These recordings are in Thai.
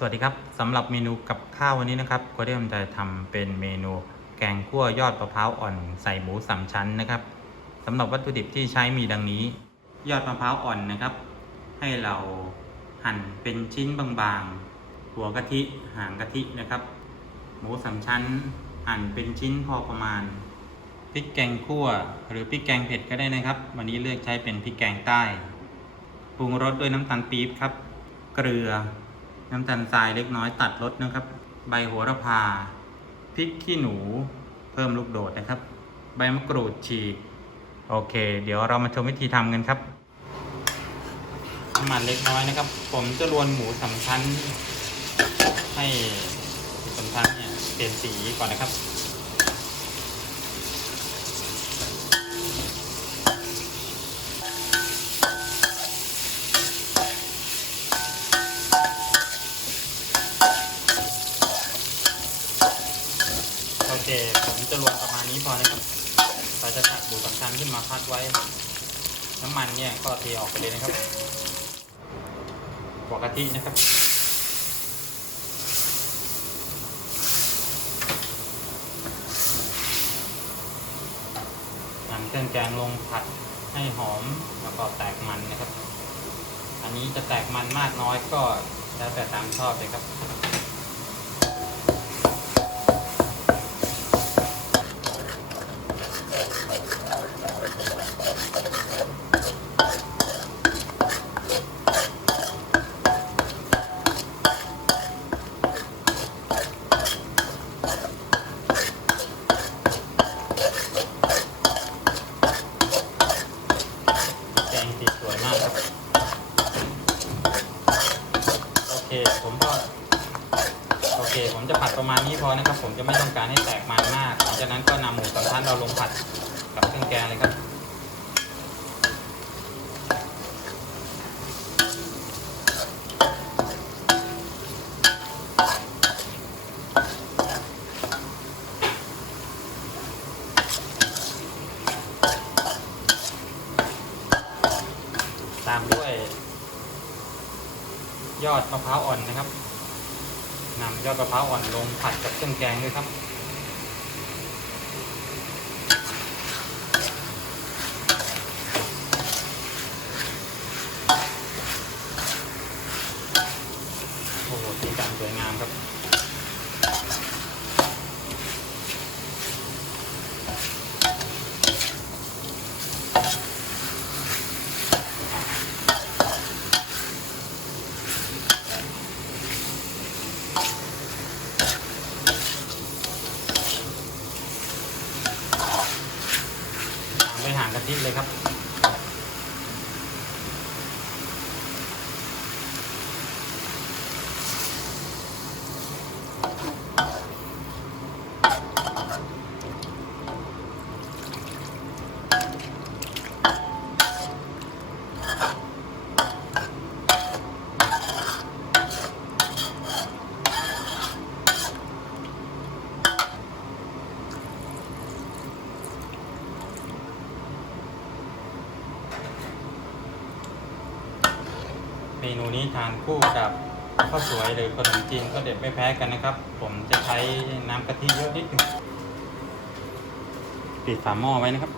สวัสดีครับสำหรับเมนูกับข้าววันนี้นะครับก็เริ่มจะทำเป็นเมนูแกงคั่วยอดมะพร้าวอ่อนใส่หมูสามชั้นนะครับสำหรับวัตถุดิบที่ใช้มีดังนี้ ยอดมะพร้าวอ่อนนะครับ ให้เราหั่นเป็นชิ้นบางๆ หัวกะทิหางกะทินะครับ หมูสามชั้นหั่นเป็นชิ้นพอประมาณพริกแกงคั่ว หรือพริกแกงเผ็ดก็ได้นะครับ วันนี้เลือกใช้เป็นพริกแกงใต้ปรุงรสด้วยน้ำตาลปี๊บครับ เกลือ น้ำตาลทรายเล็กน้อยตัดรสนะครับ ใบโหระพาพริกขี้หนูเพิ่มลูกโดดนะครับ ใบมะกรูดฉีกโอเค เดี๋ยวเรามาชมวิธีทำกันครับน้ำมันเล็กน้อยนะครับ ผมจะรวนหมูสามชั้นให้สำคัญเนี่ยเปลี่ยนสีก่อนนะครับ โอเคผมจะรวนประมาณนี้พอนะครับ เราจะตักหมูสามชั้นขึ้นมาพักไว้ น้ำมันเนี่ยก็เทออกไปเลยนะครับหัวกะทินะครับนำเครื่องแกงลงผัดให้หอมแล้วก็แตกมันนะครับ อันนี้จะแตกมันมากน้อยก็แล้วแต่ตามชอบเลยครับ แกงสีสวยมากครับ โอเค ผมก็โอเค ผมจะผัดประมาณนี้พอนะครับ ผมจะไม่ต้องการให้แตกมันมากหลังจากนั้นก็นำหมูสามชั้นเราลงผัดกับเครื่องแกงเลยครับตามด้วย ยอดมะพร้าวอ่อนนะครับนำยอดมะพร้าวอ่อนลงผัดกับเครื่องแกงด้วยครับ โอ้โหสีสันสวยงามครับ ตามด้วยหางเลยครับ เมนูนี้ทานคู่กับข้าวสวยหรือขนมจีนก็เด็ดไม่แพ้กันนะครับ ผมจะใช้น้ำกะทิเยอะนิดหนึงปิดฝาหม้อไว้นะครับ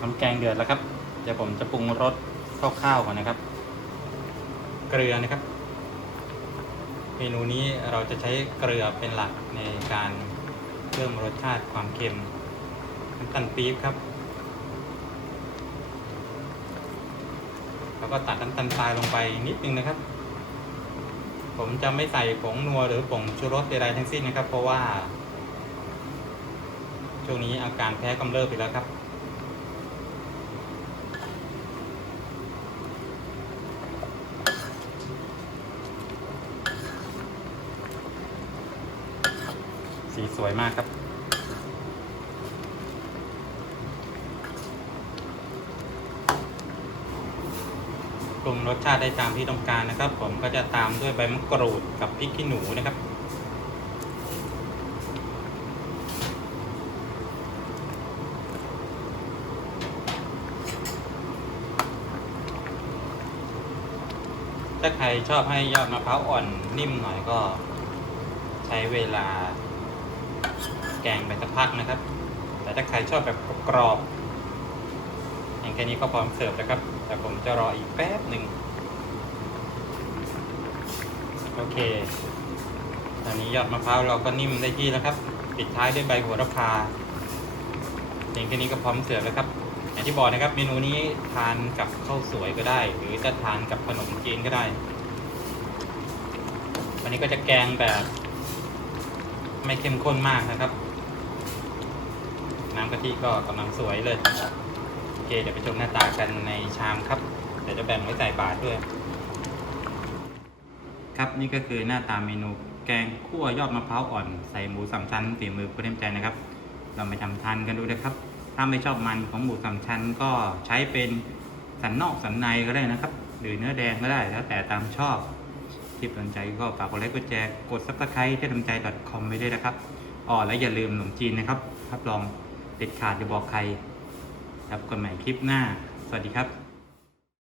น้ำแกงเดือดแล้วครับ เดี๋ยวผมจะปรุงรสคร่าวๆก่อนนะครับ เกลือนะครับ เมนูนี้เราจะใช้เกลือเป็นหลักในการเพิ่มรสชาติความเค็ม น้ำตาลปี๊บครับแล้วก็ตัดน้ำตาลทรายลงไปนิดนึงนะครับ ผมจะไม่ใส่ผงนัวหรือผงชูรสใดๆทั้งสิ้นนะครับ เพราะว่า ช่วงนี้อาการแพ้กำเริบไปแล้วครับสีสวยมากครับ ปรุงรสชาติได้ตามที่ต้องการนะครับ ผมก็จะตามด้วยใบมะกรูดกับพริกขี้หนูนะครับ ถ้าใครชอบให้ยอดมะพร้าวอ่อนนิ่มหน่อยก็ใช้เวลาแกงไปสักพักนะครับ แต่ถ้าใครชอบแบบกรอบ แค่นี้ก็พร้อมเสิร์ฟแล้วครับ แต่ผมจะรออีกแป๊บหนึ่งโอเคตอนนี้ยอดมะพร้าวเราก็นิ่มได้ที่แล้วครับ ปิดท้ายด้วยใบโหระพาเพียงแค่นี้ก็พร้อมเสิร์ฟแล้วครับอย่างที่บอกนะครับ เมนูนี้ทานกับข้าวสวยก็ได้ หรือจะทานกับขนมจีนก็ได้ วันนี้ก็จะแกงแบบ ไม่เข้มข้นมากนะครับ น้ำกะทิก็กำลังสวยเลย เคเดี๋ยวไปชมหน้าตากันในชามครับ เดี๋ยวจะแบ่งไว้ใส่บาตรด้วย ครับนี่ก็คือหน้าตาเมนูแกงคั่วยอดมะพร้าวอ่อนใส่หมูสามชั้นฝีมือคุณเต็มใจนะครับ เราไปทำทานกันดูนะครับ ถ้าไม่ชอบมันของหมูสามชั้นก็ใช้เป็นสันนอกสันในก็ได้นะครับ หรือเนื้อแดงก็ได้แล้วแต่ตามชอบที่สนใจก็ฝากกดไลค์กดแชร์กดซับสไครต์ที่ทำใจ .com ไปด้วยนะครับอ๋อและอย่าลืมขนมจีนนะครับรับรองเด็ดขาดจะบอกใคร ครับกันใหม่คลิปหน้า สวัสดีครับ